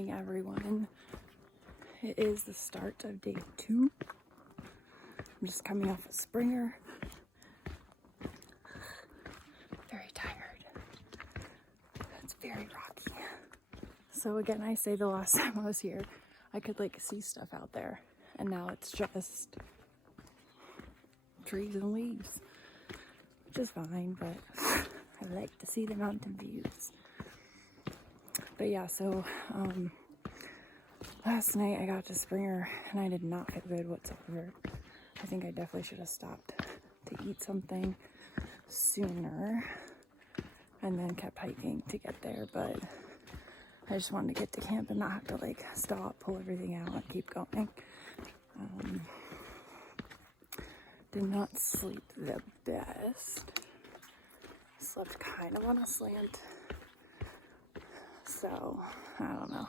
morning, everyone. It is the start of day 2. I'm just coming off of Springer. Very tired. It's very rocky. So again, I say the last time I was here, I could like see stuff out there, and now it's just trees and leaves, which is fine, but I like to see the mountain views. But yeah, so last night I got to Springer and I did not feel good whatsoever. I think I definitely should have stopped to eat something sooner and then kept hiking to get there, but I just wanted to get to camp and not have to like stop, pull everything out, and keep going. Did not sleep the best. Slept kind of on a slant. So, I don't know.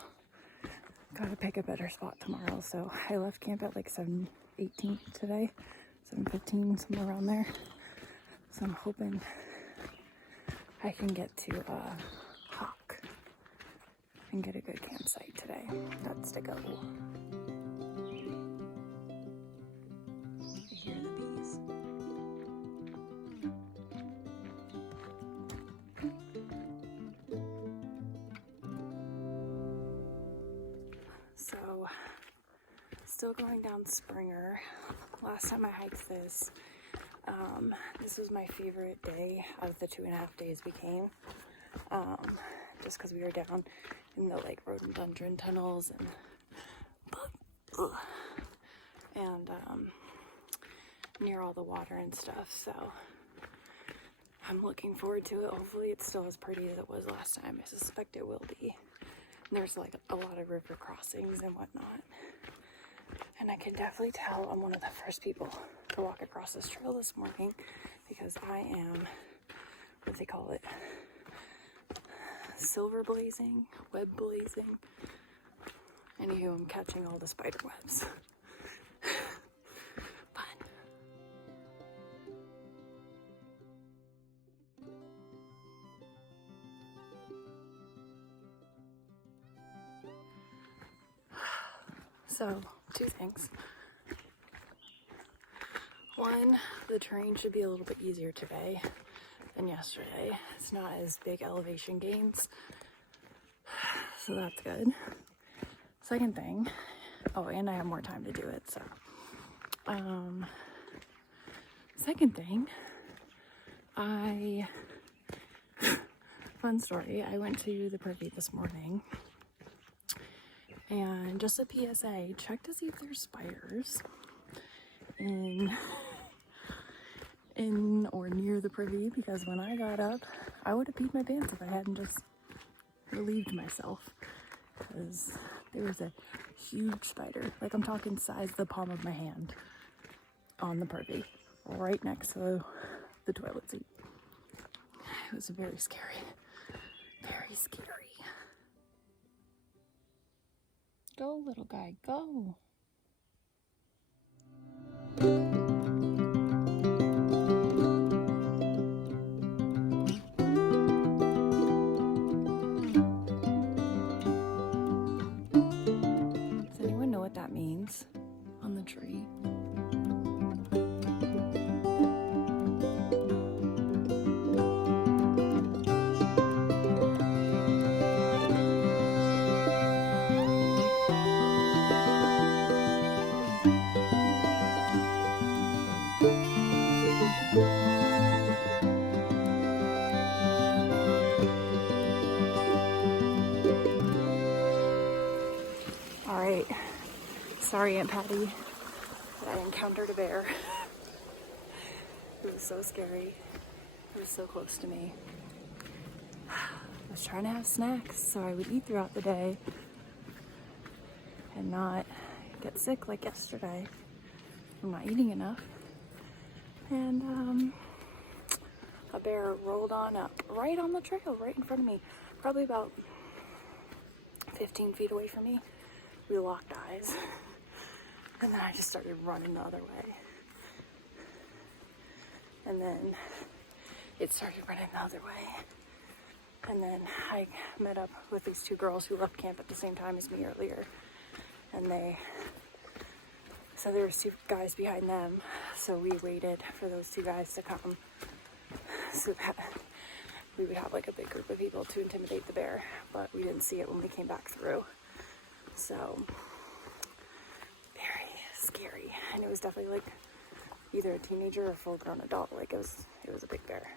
Gotta pick a better spot tomorrow. So I left camp at like 7:18 today. 7:15, somewhere around there. So I'm hoping I can get to Hawk and get a good campsite today. That's the goal. I hear the bees. So, still going down Springer. Last time I hiked this, this was my favorite day out of the 2.5 days we came. Just because we were down in the like rhododendron tunnels and near all the water and stuff. So I'm looking forward to it. Hopefully it's still as pretty as it was last time. I suspect it will be. There's like a lot of river crossings and whatnot. And I can definitely tell I'm one of the first people to walk across this trail this morning because I am, what do they call it? Silver blazing, web blazing. Anywho, I'm catching all the spider webs. Fun. So, 2 things. One, the terrain should be a little bit easier today than yesterday. It's not as big elevation gains, so that's good. Second thing, oh, and I have more time to do it, so. Second thing, fun story, I went to the privy this morning. And just a PSA, check to see if there's spiders in or near the privy, because when I got up, I would have peed my pants if I hadn't just relieved myself, because there was a huge spider, like I'm talking size the palm of my hand, on the privy, right next to the toilet seat. It was very scary, very scary. Go, little guy, go. Does anyone know what that means on the tree? Alright, sorry Aunt Patty that I encountered a bear. It was so scary. It was so close to me. I was trying to have snacks so I would eat throughout the day and not get sick like yesterday from not eating enough. And a bear rolled on up right on the trail, right in front of me, probably about 15 feet away from me. We locked eyes, and then I just started running the other way. And then it started running the other way. And then I met up with these two girls who left camp at the same time as me earlier. And so there was two guys behind them. So we waited for those two guys to come so that we would have like a big group of people to intimidate the bear. But we didn't see it when we came back through. So very scary. And it was definitely like either a teenager or a full-grown adult. Like it was a big bear.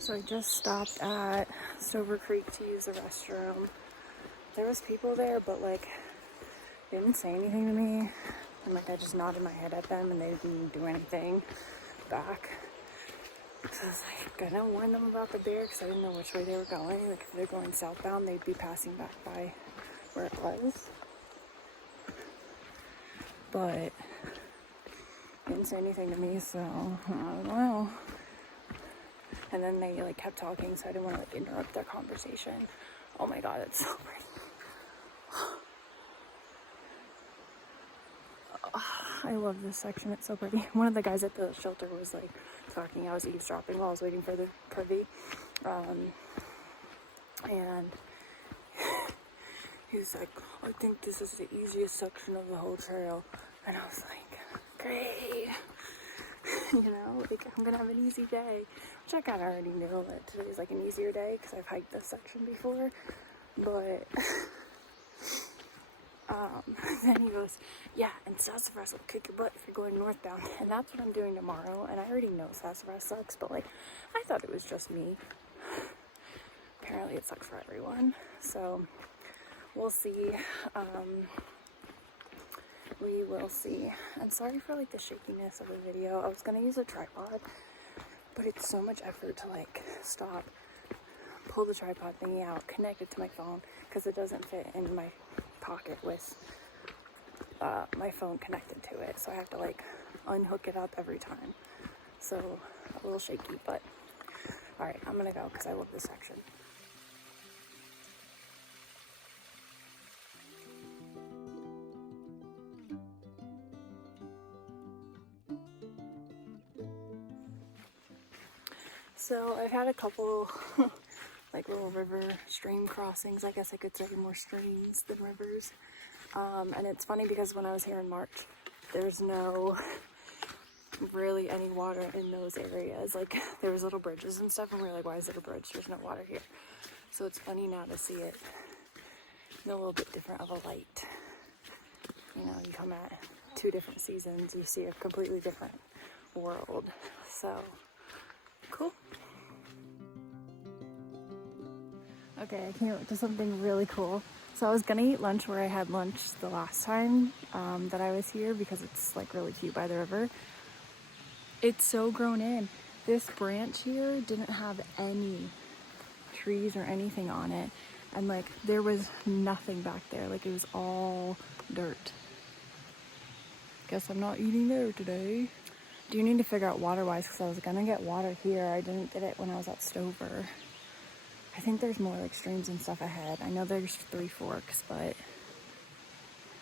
So I just stopped at Stover Creek to use the restroom. There was people there, but like they didn't say anything to me, and like I just nodded my head at them and they didn't do anything back. So I was like gonna warn them about the bear because I didn't know which way they were going. Like if they're going southbound, they'd be passing back by where it was. But they didn't say anything to me, so I don't know. And then they like kept talking, so I didn't want to like interrupt their conversation. Oh my god, it's so pretty. I love this section, it's so pretty. One of the guys at the shelter was like talking, I was eavesdropping while I was waiting for the privy. And he was like, I think this is the easiest section of the whole trail. And I was like, great. You know, like I'm gonna have an easy day. Which I kind of already knew that today was like an easier day because I've hiked this section before. But then he goes, yeah, and sassafras will kick your butt if you're going northbound. And that's what I'm doing tomorrow. And I already know sassafras sucks, but like I thought it was just me. Apparently it sucks for everyone. So we'll see. We will see. And sorry for like the shakiness of the video. I was gonna use a tripod, but it's so much effort to like stop, pull the tripod thingy out, connect it to my phone because it doesn't fit in my pocket with my phone connected to it. So I have to like unhook it up every time. So a little shaky, but all right, I'm gonna go because I love this section. So I've had a couple like little river stream crossings. I guess I could say more streams than rivers. And it's funny because when I was here in March, there's no really any water in those areas. Like there was little bridges and stuff and we were like, why is there a bridge? There's no water here. So it's funny now to see it in a little bit different of a light. You know, you come at 2 different seasons, you see a completely different world. So cool. Okay, I came up to something really cool. So I was gonna eat lunch where I had lunch the last time that I was here because it's like really cute by the river. It's so grown in. This branch here didn't have any trees or anything on it. And like there was nothing back there. Like it was all dirt. Guess I'm not eating there today. Do you need to figure out water-wise because I was gonna get water here. I didn't get it when I was at Stover. I think there's more like streams and stuff ahead. I know there's 3 forks, but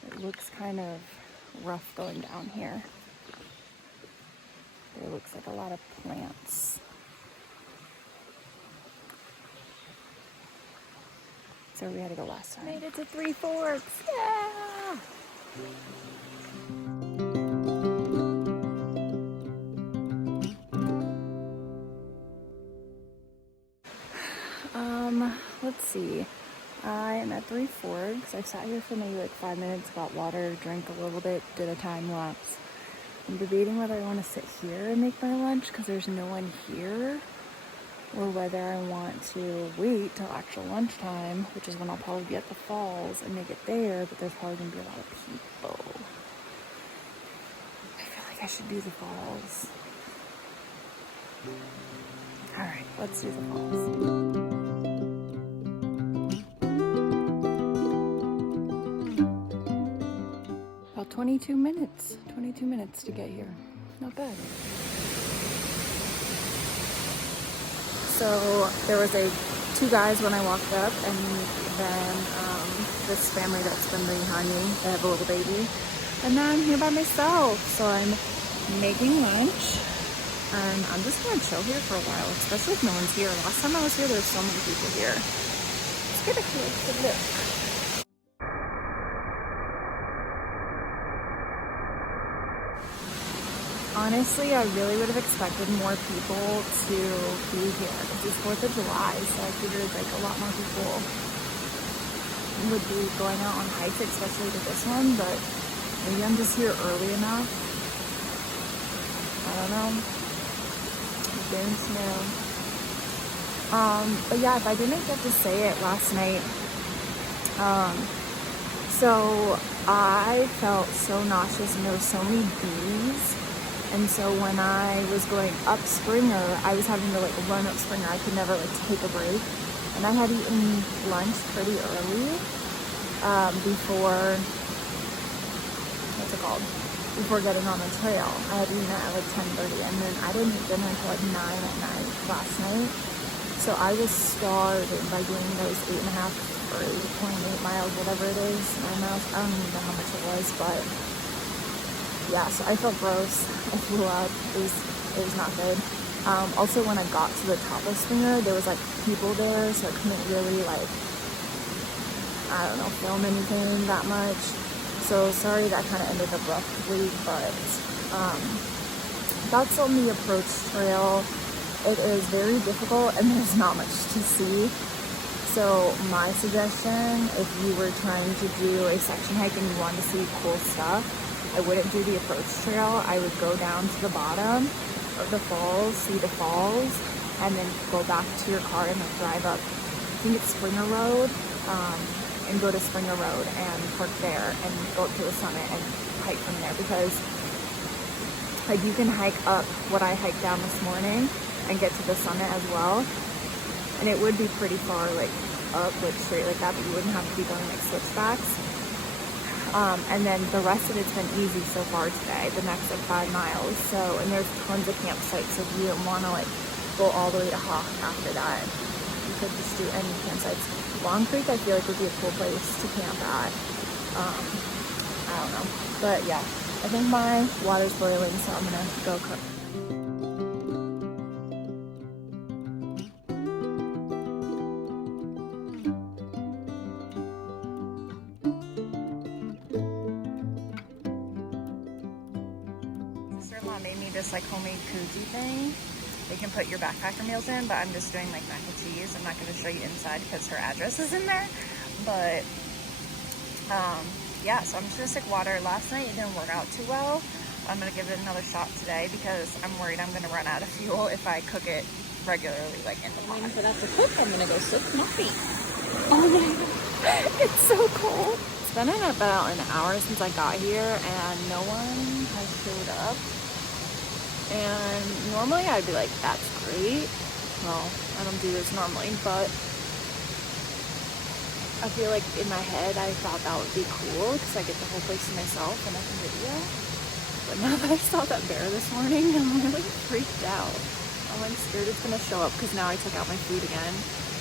it looks kind of rough going down here. There looks like a lot of plants. So we had to go last time. Made it to 3 forks. Yeah! Let's see. I am at 3 forks. I sat here for maybe like 5 minutes, got water, drank a little bit, did a time lapse. I'm debating whether I want to sit here and make my lunch because there's no one here, or whether I want to wait till actual lunchtime, which is when I'll probably be at the falls, and make it there, but there's probably going to be a lot of people. I feel like I should do the falls. All right, let's do the falls. About 22 minutes. 22 minutes to get here. Not bad. So there was two guys when I walked up, and then this family that's been behind me. They have a little baby, and now I'm here by myself. So I'm making lunch, and I'm just gonna chill here for a while, especially if no one's here. Last time I was here, there were so many people here. Let's get a closer look. Honestly, I really would have expected more people to be here. This is 4th of July, so I figured like a lot more people would be going out on hikes, especially to this one, but maybe I'm just here early enough. I don't know. Don't know. But yeah, if I didn't get to say it last night, so I felt so nauseous and there were so many bees. And so when I was going up Springer, I was having to like run up Springer. I could never like take a break. And I had eaten lunch pretty early, before, what's it called? Before getting on the trail. I had eaten at like 10:30, and then I didn't eat dinner until like 9 at night last night. So I was starving by doing those 8.5 or 8.8 miles, whatever it is, 9 miles. I don't even know how much it was, but yeah, so I felt gross. I flew up. It was not good. Also, when I got to the top of Springer, there was like people there, so I couldn't really like, I don't know, film anything that much. So sorry that kind of ended abruptly, but that's on the approach trail. It is very difficult and there's not much to see. So my suggestion, if you were trying to do a section hike and you wanted to see cool stuff, I wouldn't do the approach trail. I would go down to the bottom of the falls, see the falls, and then go back to your car and then drive up, I think it's Springer Road, and go to Springer Road and park there and go up to the summit and hike from there, because like you can hike up what I hiked down this morning and get to the summit as well. And it would be pretty far like up, like straight like that, but you wouldn't have to be going like switchbacks. And then the rest of it's been easy so far today, the next like 5 miles. So, and there's tons of campsites, so if you don't want to like go all the way to Hawk after that, you could just do any campsites. Long Creek I feel like would be a cool place to camp at. I don't know, but yeah, I think my water's boiling, so I'm gonna go cook. Sister-in-law made me this like homemade koozie thing. They can put your backpacker meals in, but I'm just doing like mac and cheese. I'm not going to show you inside because her address is in there. But yeah, so I'm just going to stick water. Last night it didn't work out too well. I'm going to give it another shot today because I'm worried I'm going to run out of fuel if I cook it regularly, like in the pot. Waiting for that to cook. I'm going to go soak my feet. Oh my god, it's so cold. It's been about an hour since I got here and no one has showed up. And normally I'd be like, that's great. Well, I don't do this normally, but I feel like in my head I thought that would be cool because I get the whole place to myself and I can video. But now that I saw that bear this morning, I'm really freaked out. I'm like scared it's gonna show up because now I took out my food again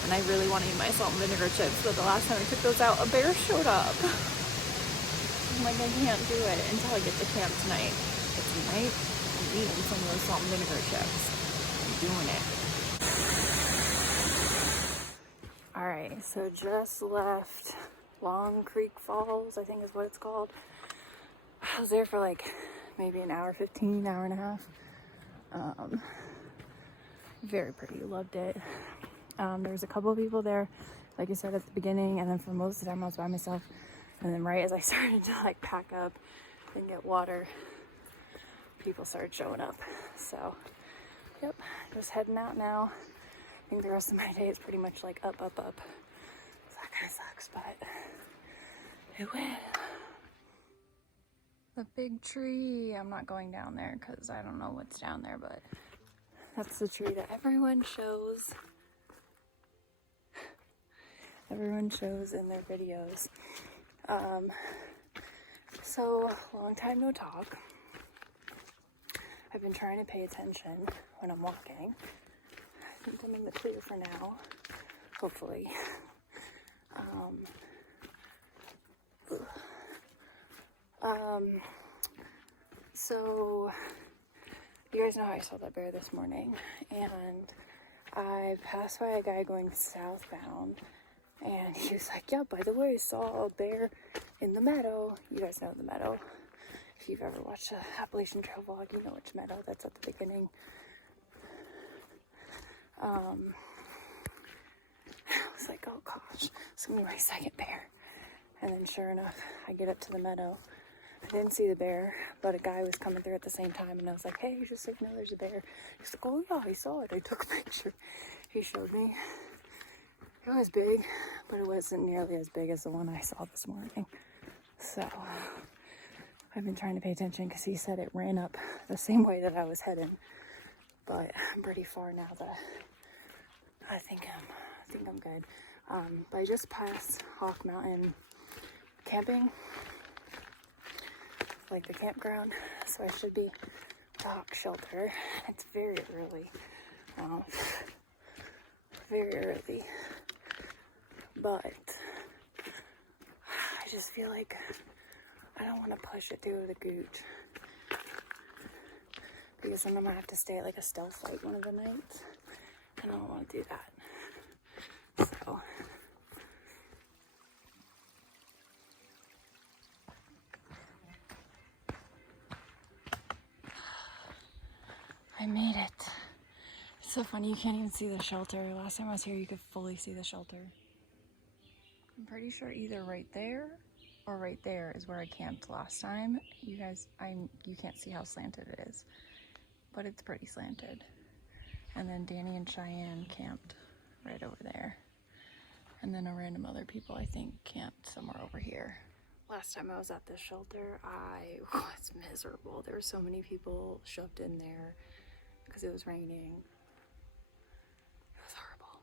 and I really want to eat my salt and vinegar chips, but the last time I took those out, a bear showed up. I'm like, I can't do it until I get to camp tonight. But tonight, I'm eating some of those salt and vinegar chips. I'm doing it. Alright, so just left Long Creek Falls, I think is what it's called. I was there for like maybe an hour 15, hour and a half. Very pretty, loved it. There was a couple of people there, like I said at the beginning, and then for most of the time I was by myself. And then right as I started to like pack up and get water, people started showing up. So, yep, just heading out now. I think the rest of my day is pretty much like up, up, up. So that kind of sucks, but it will. The big tree. I'm not going down there because I don't know what's down there, but That's the tree that everyone shows. Everyone shows in their videos. So, long time no talk. I've been trying to pay attention when I'm walking. I think I'm in the clear for now, hopefully. So, you guys know how I saw that bear this morning, and I passed by a guy going southbound, and he was like, yeah, by the way, I saw a bear in the meadow. You guys know the meadow. If you've ever watched the Appalachian Trail vlog, you know which meadow. That's at the beginning. I was like, oh gosh, it's gonna be my second bear. And then sure enough, I get up to the meadow. I didn't see the bear, but a guy was coming through at the same time, and I was like, hey, just so you know, there's a bear. He's like, oh yeah, I saw it. I took a picture. He showed me. It was big, but it wasn't nearly as big as the one I saw this morning. So I've been trying to pay attention because he said it ran up the same way that I was heading, but I'm pretty far now that I think I'm good. But I just passed Hawk Mountain camping, like the campground, so I should be at the Hawk shelter. It's very early, but I just feel like I don't want to push it through the gooch, because then I'm gonna have to stay at like a stealth site one of the nights, and I don't want to do that. So I made it. It's so funny, you can't even see the shelter. Last time I was here, you could fully see the shelter. I'm pretty sure either right there or right there is where I camped last time. You guys, you can't see how slanted it is, but it's pretty slanted. And then Danny and Cheyenne camped right over there. And then a random other people, I think, camped somewhere over here. Last time I was at this shelter, I was miserable. There were so many people shoved in there because it was raining. It was horrible.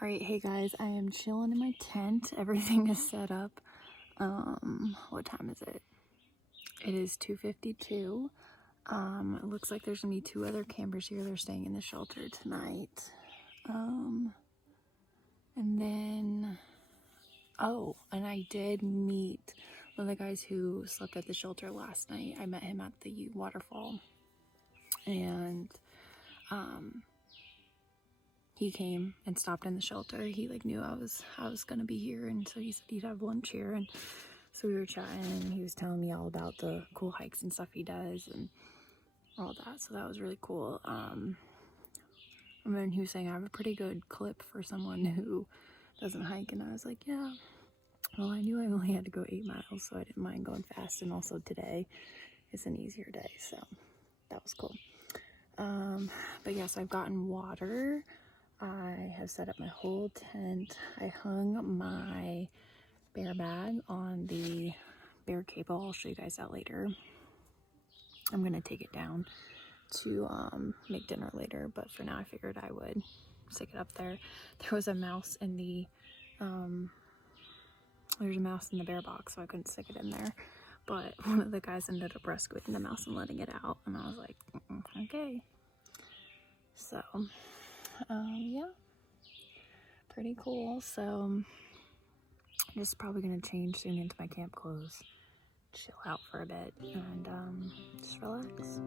All right, hey guys, I am chilling in my tent. Everything is set up. What time is it? It is 2:52. It looks like there's gonna be 2 other campers here. They're staying in the shelter tonight. And then, oh, and I did meet one of the guys who slept at the shelter last night. I met him at the waterfall, and he came and stopped in the shelter. He like knew I was gonna be here, and so he said he'd have lunch here, and so we were chatting, and he was telling me all about the cool hikes and stuff he does and all that. So that was really cool. And then he was saying I have a pretty good clip for someone who doesn't hike, and I was like, yeah. Well, I knew I only had to go 8 miles, so I didn't mind going fast, and also today is an easier day, so that was cool. But yes, I've gotten water. I have set up my whole tent. I hung my bear bag on the bear cable. I'll show you guys that later. I'm gonna take it down to make dinner later, but for now I figured I would stick it up there. There was a mouse in the there's a mouse in the bear box, so I couldn't stick it in there, but one of the guys ended up rescuing the mouse and letting it out, and I was like, okay. So yeah, pretty cool. So I'm just probably gonna change soon into my camp clothes, chill out for a bit, and just relax.